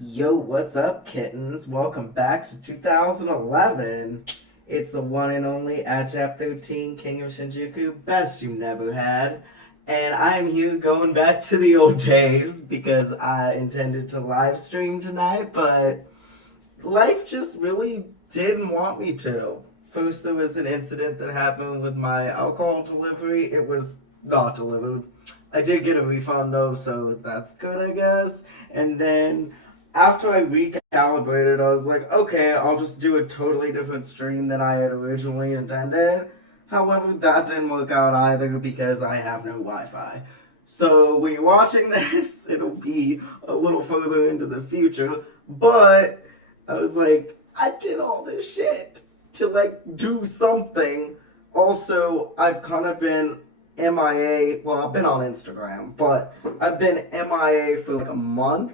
Yo, what's up, kittens? Welcome back to 2011. It's the one and only Ajap 13, King of Shinjuku, best you never had. And I'm here going back to the old days because I intended to live stream tonight, but life just really didn't want me to. First, there was an incident that happened with my alcohol delivery. It was not delivered. I did get a refund though, so that's good, I guess. And then after I recalibrated, I was like, okay, I'll just do a totally different stream than I had originally intended. However, that didn't work out either because I have no Wi Fi. So when you're watching this, it'll be a little further into the future. But I was like, I did all this shit to like do something. Also, I've kind of been MIA. Well, I've been on Instagram, but I've been MIA for like a month.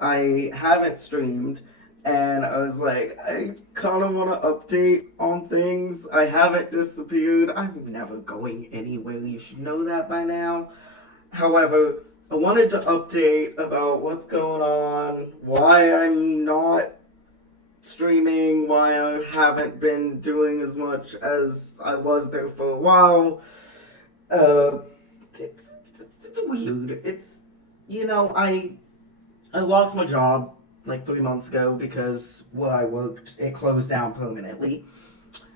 I haven't streamed, and I was like, I kind of want to update on things. I haven't disappeared. I'm never going anywhere. You should know that by now. However, I wanted to update about what's going on, why I'm not streaming, why I haven't been doing as much as I was there for a while. Uh, it's, it's weird. I lost my job like 3 months ago because where I worked, it closed down permanently.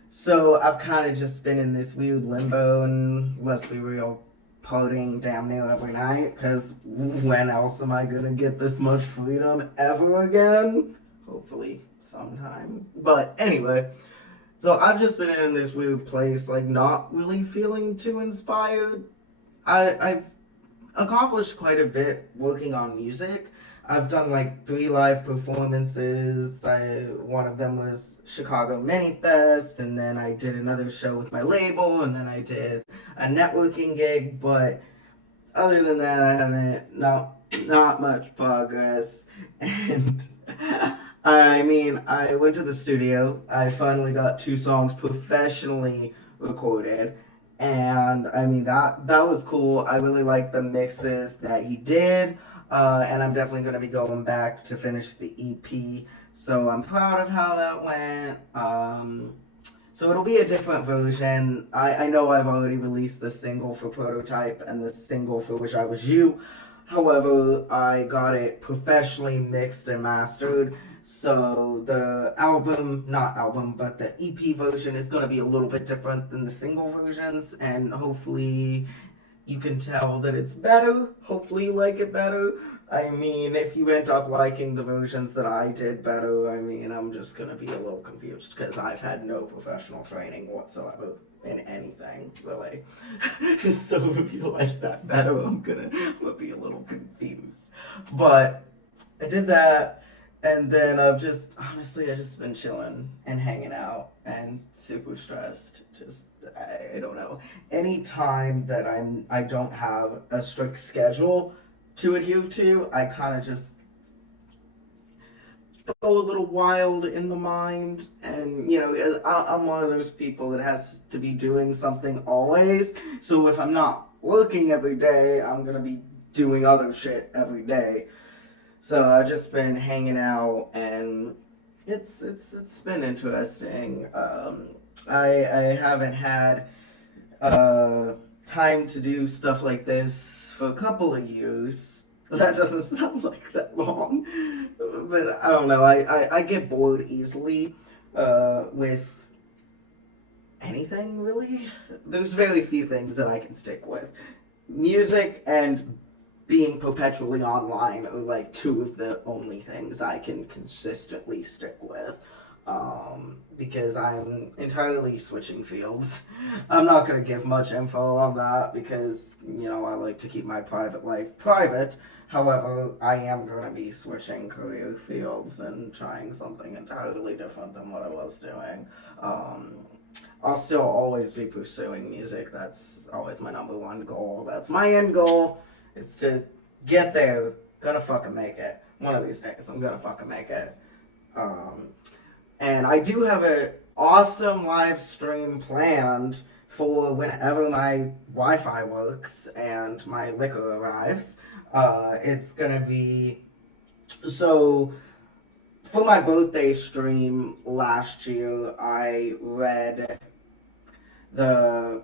So I've kind of just been in this weird limbo, and let's be real, partying damn near every night, because when else am I gonna get this much freedom ever again? Hopefully sometime. But anyway, so I've just been in this weird place, like not really feeling too inspired. I've accomplished quite a bit working on music. I've done like 3 live performances. One of them was Chicago Mini Fest, and then I did another show with my label, and then I did a networking gig. But other than that, I haven't not much progress. And I mean, I went to the studio. I finally got 2 songs professionally recorded, and I mean that was cool. I really like the mixes that he did, and I'm definitely gonna be going back to finish the EP. So I'm proud of how that went. So it'll be a different version. I know I've already released the single for Prototype and the single for Wish I Was You. However, I got it professionally mixed and mastered. So the not album, but the EP version is going to be a little bit different than the single versions, and hopefully you can tell that it's better. Hopefully you like it better. I mean, if you end up liking the versions that I did better, I mean, I'm just gonna be a little confused because I've had no professional training whatsoever in anything, really. So if you like that better, I'm gonna be a little confused. But I did that, and then I just been chilling and hanging out and super stressed. I don't know. Any time that I don't have a strict schedule to adhere to, I kind of just go a little wild in the mind. And, I'm one of those people that has to be doing something always. So if I'm not working every day, I'm going to be doing other shit every day. So I've just been hanging out, and it's been interesting. I haven't had time to do stuff like this for a couple of years. That doesn't sound like that long, but I don't know. I get bored easily with anything, really. There's very few things that I can stick with. Music and being perpetually online are like two of the only things I can consistently stick with. Because I'm entirely switching fields. I'm not going to give much info on that because, I like to keep my private life private. However, I am going to be switching career fields and trying something entirely different than what I was doing. Um, I'll still always be pursuing music. That's always my number one goal. That's my end goal, is to get there. Gonna fucking make it. One of these days, I'm gonna fucking make it. Um, and I do have an awesome live stream planned for whenever my Wi-Fi works and my liquor arrives. It's gonna be So for my birthday stream last year, I read the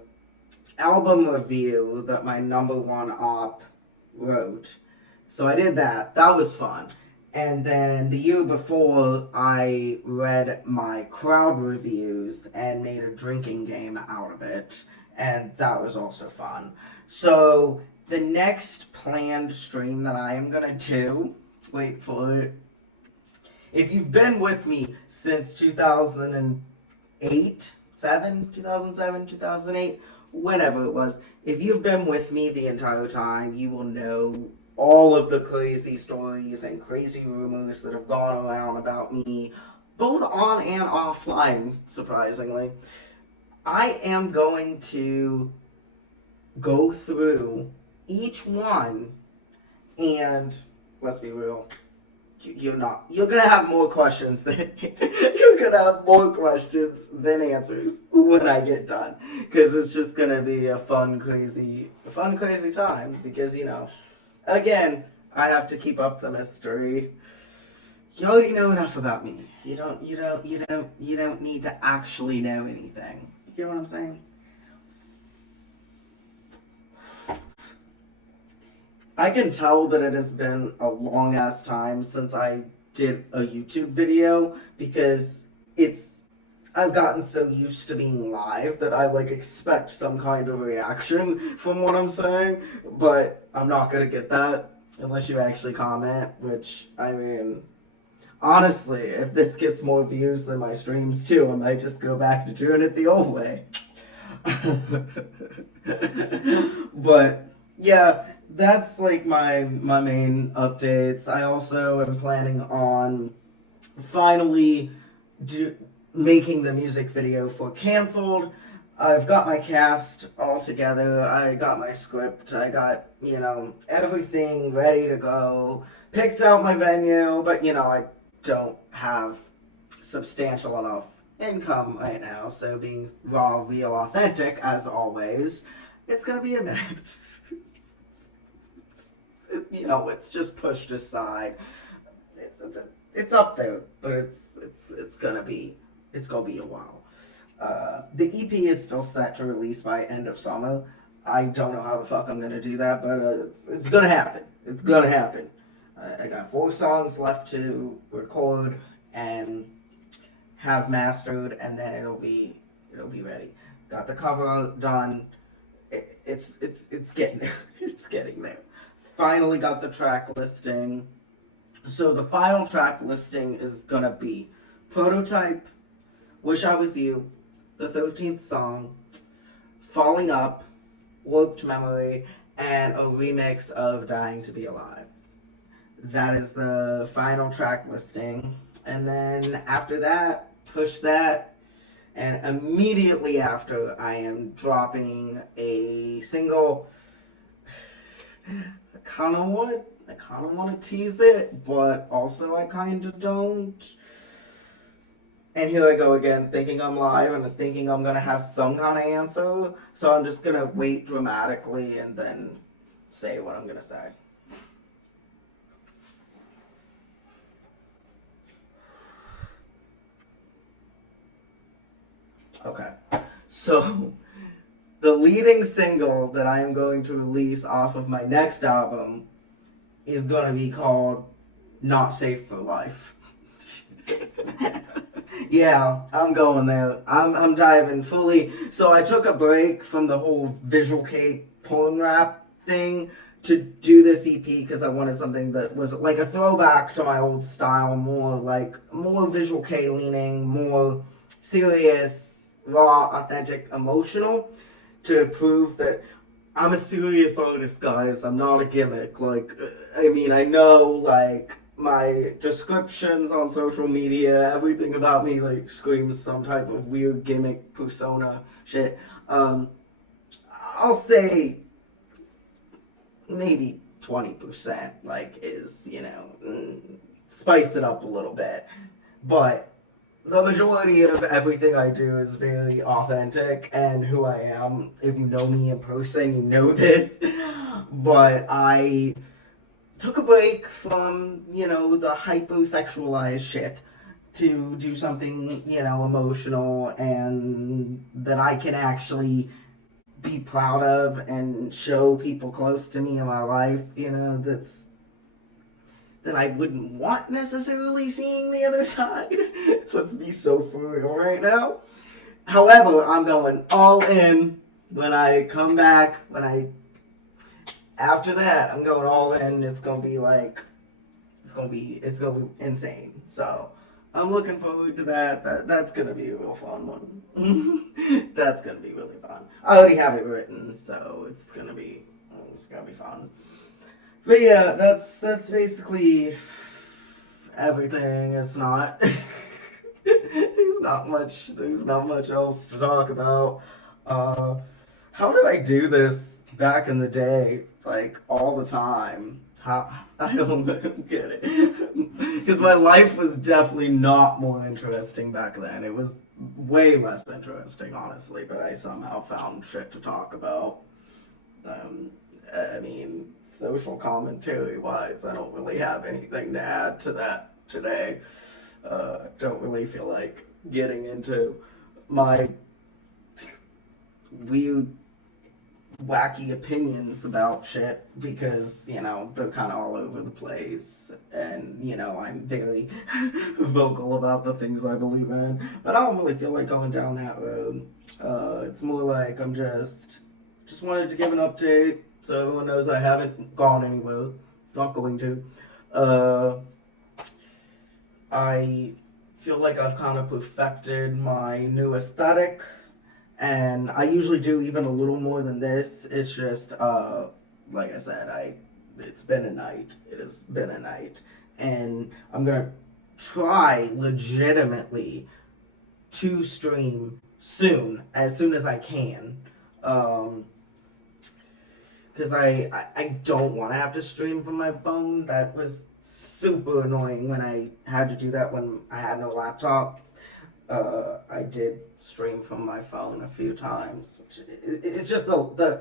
album review that my number one op wrote. So I did that. That was fun. And then the year before, I read my crowd reviews and made a drinking game out of it. And that was also fun. So the next planned stream that I am going to do, wait for it. If you've been with me since 2008, 2007, 2008, whenever it was, if you've been with me the entire time, you will know all of the crazy stories and crazy rumors that have gone around about me, both on and offline, surprisingly. I am going to go through each one, and let's be real, you're gonna have more questions than you're gonna have more questions than answers when I get done, because it's just gonna be a fun crazy time, because again, I have to keep up the mystery. You already know enough about me. You don't need to actually know anything. You get what I'm saying? I can tell that it has been a long ass time since I did a YouTube video, because it's I've gotten so used to being live that I like expect some kind of reaction from what I'm saying, but I'm not gonna get that unless you actually comment, which, I mean, honestly, if this gets more views than my streams too, I might just go back to doing it the old way. But yeah, that's like my main updates. I also am planning on finally making the music video for Cancelled. I've got my cast all together. I got my script. I got, everything ready to go. Picked out my venue, but, I don't have substantial enough income right now. So being raw, real, authentic, as always, it's going to be a minute. It's just pushed aside. It's up there, but it's gonna be a while. The EP is still set to release by end of summer. I don't know how the fuck I'm gonna do that, but it's gonna happen. It's gonna happen. I got 4 songs left to record and have mastered, and then it'll be ready. Got the cover done. It's getting there. It's getting there. Finally got the track listing. So the final track listing is gonna be Prototype, Wish I Was You, the 13th song, Falling Up, Warped Memory, and a remix of Dying to Be Alive. That is the final track listing. And then after that, push that, and immediately after, I am dropping a single. I kind of want to tease it, but also I kind of don't. And here I go again, thinking I'm live and thinking I'm going to have some kind of answer. So I'm just going to wait dramatically and then say what I'm going to say. Okay. So the leading single that I am going to release off of my next album is going to be called Not Safe for Life. Yeah, I'm going there. I'm diving fully. So I took a break from the whole Visual K porn rap thing to do this EP because I wanted something that was like a throwback to my old style, more Visual K leaning, more serious, raw, authentic, emotional, to prove that I'm a serious artist, guys. I'm not a gimmick. I know, my descriptions on social media, everything about me, screams some type of weird gimmick persona shit. I'll say maybe 20%, is, spice it up a little bit. But the majority of everything I do is very authentic and who I am. If you know me in person, you know this. But I took a break from, the hypersexualized shit to do something, emotional and that I can actually be proud of and show people close to me in my life, that I wouldn't want necessarily seeing the other side. Let's be so for real right now. However, I'm going all in when I come back. After that, I'm going all in. It's gonna be like, it's gonna be insane. So I'm looking forward to that. That's gonna be a real fun one. That's gonna be really fun. I already have it written, so it's gonna be fun. But yeah, that's basically everything. It's not there's not much else to talk about. Uh, how did I do this back in the day, like all the time? How I don't get it. Because my life was definitely not more interesting back then. It was way less interesting, honestly. But I somehow found shit to talk about. Um, I mean, social commentary wise, I don't really have anything to add to that today. Don't really feel like getting into my weird, wacky opinions about shit because, they're kind of all over the place. And, I'm very vocal about the things I believe in. But I don't really feel like going down that road. It's more like I'm just wanted to give an update so everyone knows I haven't gone anywhere. Not going to. Uh, I feel like I've kind of perfected my new aesthetic, and I usually do even a little more than this. It's just, like I said, it's been a night. It has been a night, and I'm gonna try legitimately to stream soon, as soon as I can. Um, because I don't want to have to stream from my phone. That was super annoying when I had to do that when I had no laptop. I did stream from my phone a few times. It's just the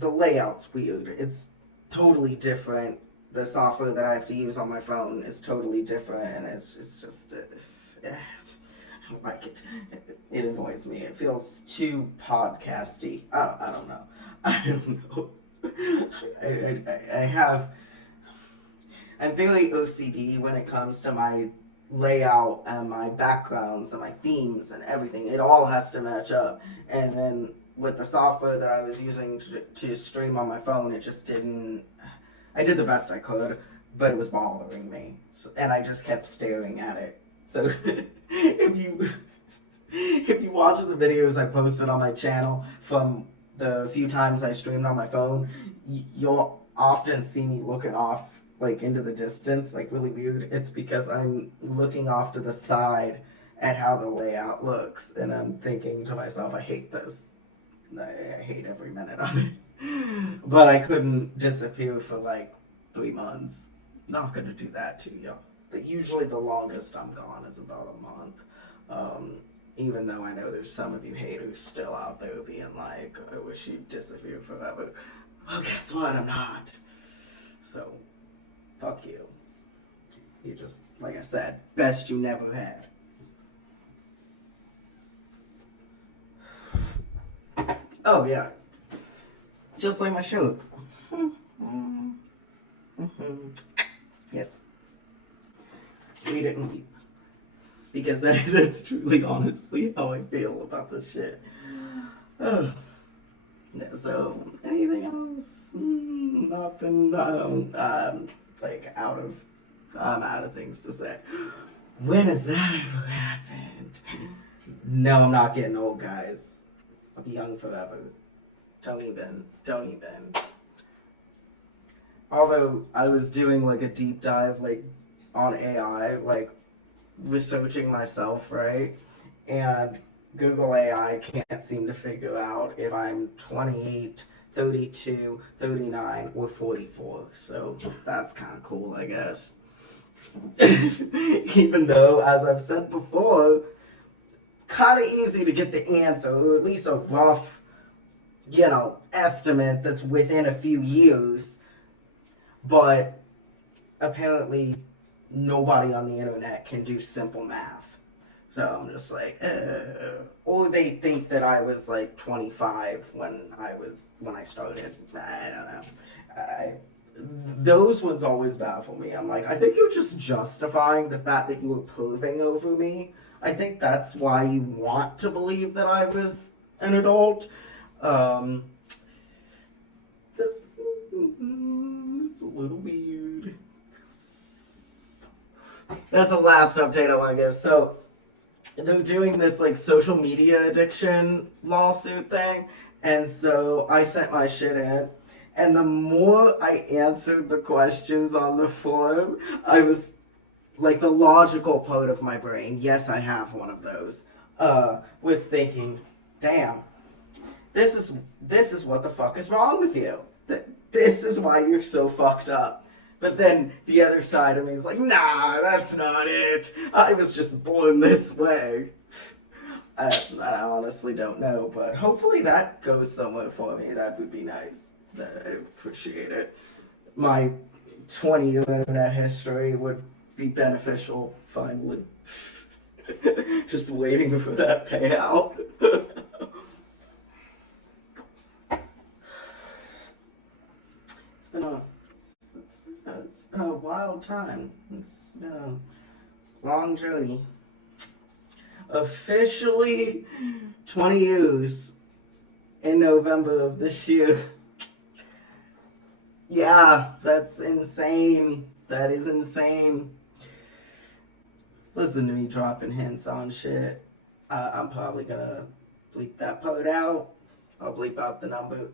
layout's weird. It's totally different. The software that I have to use on my phone is totally different, and it's just I don't like it. It annoys me. It feels too podcasty. I don't know. I don't know. I have. I'm very OCD when it comes to my layout and my backgrounds and my themes and everything. It all has to match up. And then with the software that I was using to stream on my phone, it just didn't. I did the best I could, but it was bothering me. So, and I just kept staring at it. So if you watch the videos I posted on my channel from the few times I streamed on my phone, you'll often see me looking off like into the distance, like really weird. It's because I'm looking off to the side at how the layout looks, and I'm thinking to myself, I hate this. I hate every minute of it. But I couldn't disappear for like 3 months. Not gonna do that to you. But usually the longest I'm gone is about a month. Even though I know there's some of you haters still out there being like, I wish you'd disappear forever. Well, guess what? I'm not. So, fuck you. You just, like I said, best you never had. Oh, yeah. Just like my shirt. Yes. Read it and weep. Because that's truly, honestly, how I feel about this shit. Oh. So, anything else? Nothing. Like, I'm out of things to say. When has that ever happened? No, I'm not getting old, guys. I'll be young forever. Don't even. Although I was doing like a deep dive, like on AI, like researching myself, right? And Google AI can't seem to figure out if I'm 28, 32, 39, or 44. So that's kind of cool, I guess. Even though, as I've said before, kind of easy to get the answer, or at least a rough, estimate that's within a few years. but apparently nobody on the internet can do simple math. So I'm just like, or they think that I was like 25 when I started. I don't know. I, those ones always baffle me. I'm like, I think you're just justifying the fact that you were proving over me. I think that's why you want to believe that I was an adult. Um, that's, it's a little weird. That's the last update I want to give. So they're doing this like social media addiction lawsuit thing, and so I sent my shit in, and the more I answered the questions on the form, I was like, the logical part of my brain, yes, I have one of those, was thinking, damn, this is what the fuck is wrong with you. This is why you're so fucked up. But then the other side of me is like, nah, that's not it. I was just born this way. I honestly don't know, but hopefully that goes somewhere for me. That would be nice. I appreciate it. My 20-year internet history would be beneficial finally. Just waiting for that payout. It's been a wild time. It's been a long journey. Officially 20 years in November of this year. Yeah, that's insane. That is insane. Listen to me dropping hints on shit. I'm probably gonna bleep that part out. I'll bleep out the number.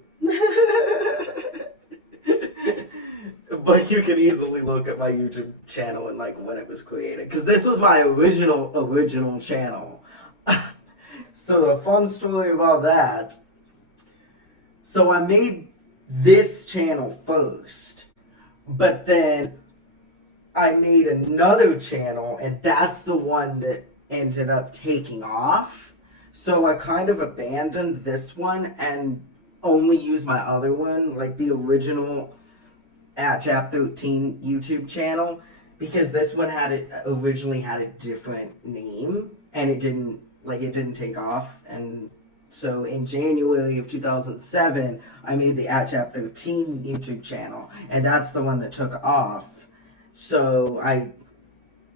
But you can easily look at my YouTube channel and like when it was created, because this was my original channel. So a fun story about that. So I made this channel first, but then I made another channel, and that's the one that ended up taking off. So I kind of abandoned this one and only used my other one, like the original @Jap13 YouTube channel, because this one originally had a different name, and it didn't take off. And so in January of 2007, I made the @Jap13 YouTube channel, and that's the one that took off. So I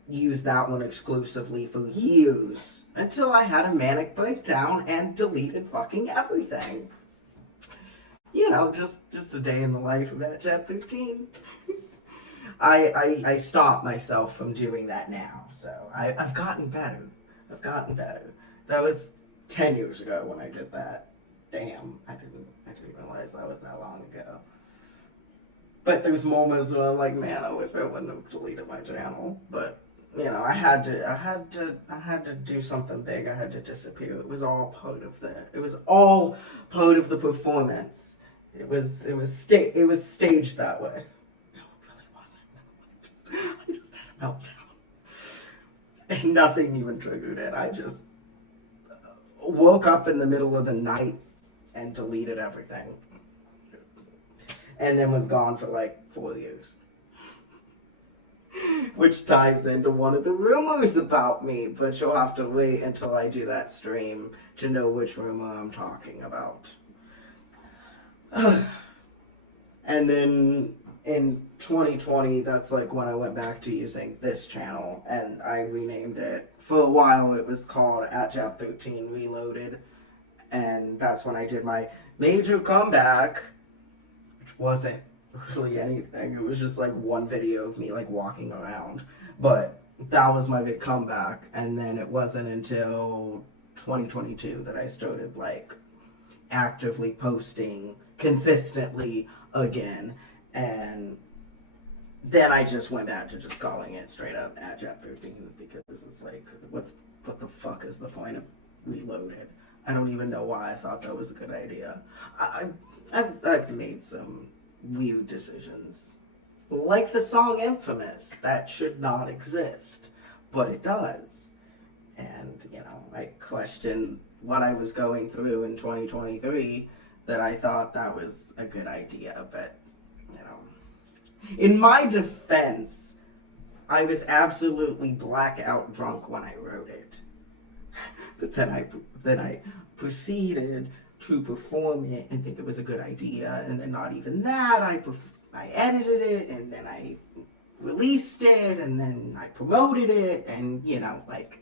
used that one exclusively for years until I had a manic breakdown and deleted fucking everything. You know, just a day in the life of @Jap13. I stopped myself from doing that now, so I've gotten better. I've gotten better. That was 10 years ago when I did that. Damn, I didn't realize that was that long ago. But there's moments where I'm like, man, I wish I wouldn't have deleted my channel. But you know, I had to do something big. I had to disappear. It was all part of the performance. It was staged that way. No, it really wasn't. I just had a meltdown. And nothing even triggered it. I just woke up in the middle of the night and deleted everything. And then was gone for like 4 years. Which ties into one of the rumors about me, but you'll have to wait until I do that stream to know which rumor I'm talking about. And then in 2020, that's like when I went back to using this channel, and I renamed it. For a while, it was called @Jap13 Reloaded, and that's when I did my major comeback, which wasn't really anything. It was just like one video of me like walking around, but that was my big comeback. And then it wasn't until 2022 that I started like actively posting consistently again, and then I just went back to just calling it straight up @Jap13, because it's like, what the fuck is the point of Reloaded? I don't even know why I thought that was a good idea. I've made some weird decisions, like the song Infamous, that should not exist, but it does. And you know, I question what I was going through in 2023, that I thought that was a good idea. But you know, In my defense, I was absolutely blackout drunk when I wrote it. But then I proceeded to perform it and think it was a good idea, and then not even that, I edited it, and then I released it, and then I promoted it, and like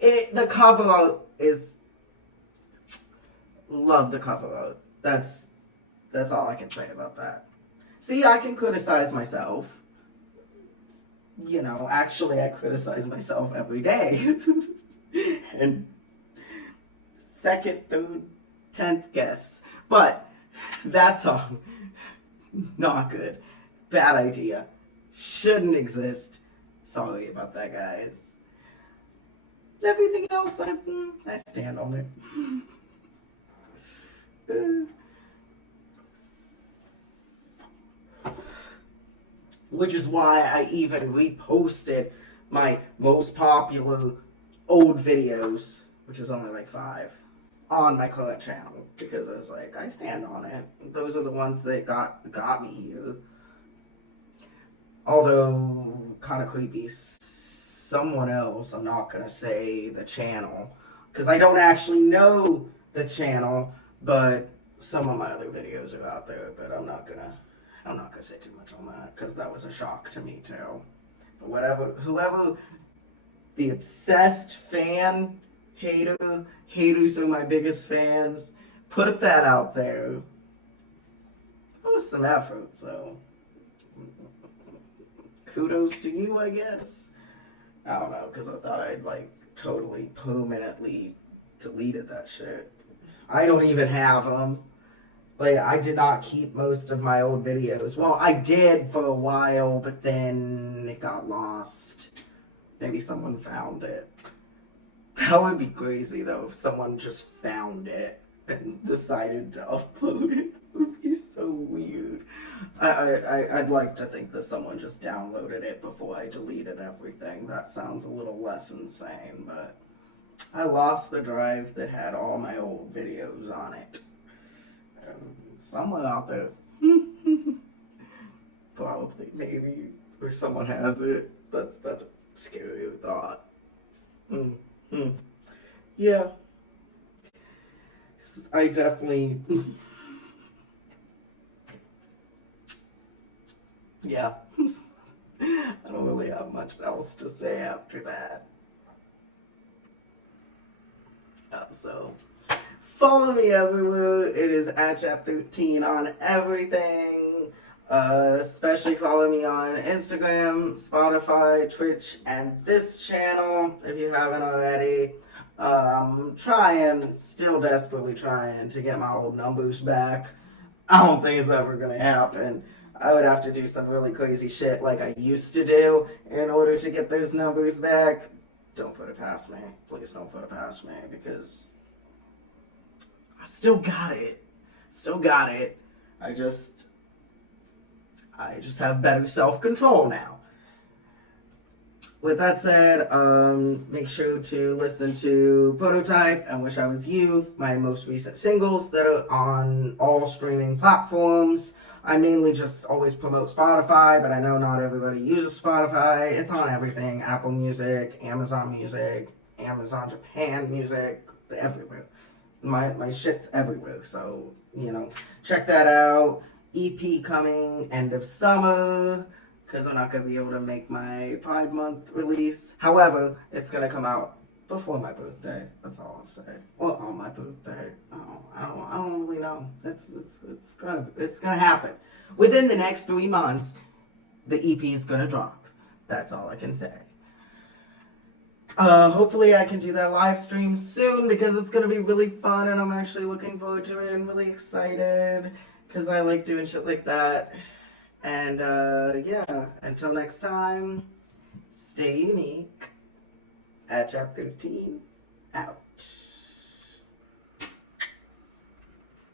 the cover art is love the cover art. That's all I can say about that. See, I can criticize myself. Actually, I criticize myself every day. And second, third, 10th guess. But that song, not good. Bad idea. Shouldn't exist. Sorry about that, guys. Everything else, I stand on it. Which is why I even reposted my most popular old videos, which is only like 5, on my current channel, because I was like, I stand on it. Those are the ones that got me here. Although, kind of creepy, someone else, I'm not going to say the channel, because I don't actually know the channel, but some of my other videos are out there, but I'm not gonna say too much on that, because that was a shock to me too. But whoever the obsessed fan, haters are my biggest fans, put that out there. That was some effort, so kudos to you, I guess. I don't know, because I thought I'd like totally permanently deleted that shit. I don't even have them. Like, I did not keep most of my old videos. Well, I did for a while, but then it got lost. Maybe someone found it. That would be crazy, though, if someone just found it and decided to upload it. It would be so weird. I'd like to think that someone just downloaded it before I deleted everything. That sounds a little less insane, but I lost the drive that had all my old videos on it. Somewhere out there. Probably, maybe, or someone has it. That's a scary thought. Yeah. I definitely. Yeah. I don't really have much else to say after that. So, follow me everywhere. It is @Chap13 on everything. Especially follow me on Instagram, Spotify, Twitch, and this channel if you haven't already. Still desperately trying to get my old numbers back. I don't think it's ever gonna happen. I would have to do some really crazy shit like I used to do in order to get those numbers back. Don't put it past me. Please don't put it past me, because I still got it. I just have better self-control now. With that said, make sure to listen to Prototype and Wish I Was You, my most recent singles that are on all streaming platforms. I mainly just always promote Spotify, but I know not everybody uses Spotify. It's on everything: Apple Music, Amazon Music, Amazon Japan Music, everywhere. My shit's everywhere, so, check that out. EP coming end of summer, because I'm not going to be able to make my Pride Month release. However, it's going to come out before my birthday. That's all I'll say. Or on my birthday. I don't really know. It's gonna happen. Within the next 3 months, the EP is gonna drop. That's all I can say. Hopefully I can do that live stream soon, because it's gonna be really fun, and I'm actually looking forward to it and really excited, because I like doing shit like that. And yeah, until next time, stay unique. @Chap13.